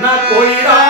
な恋ら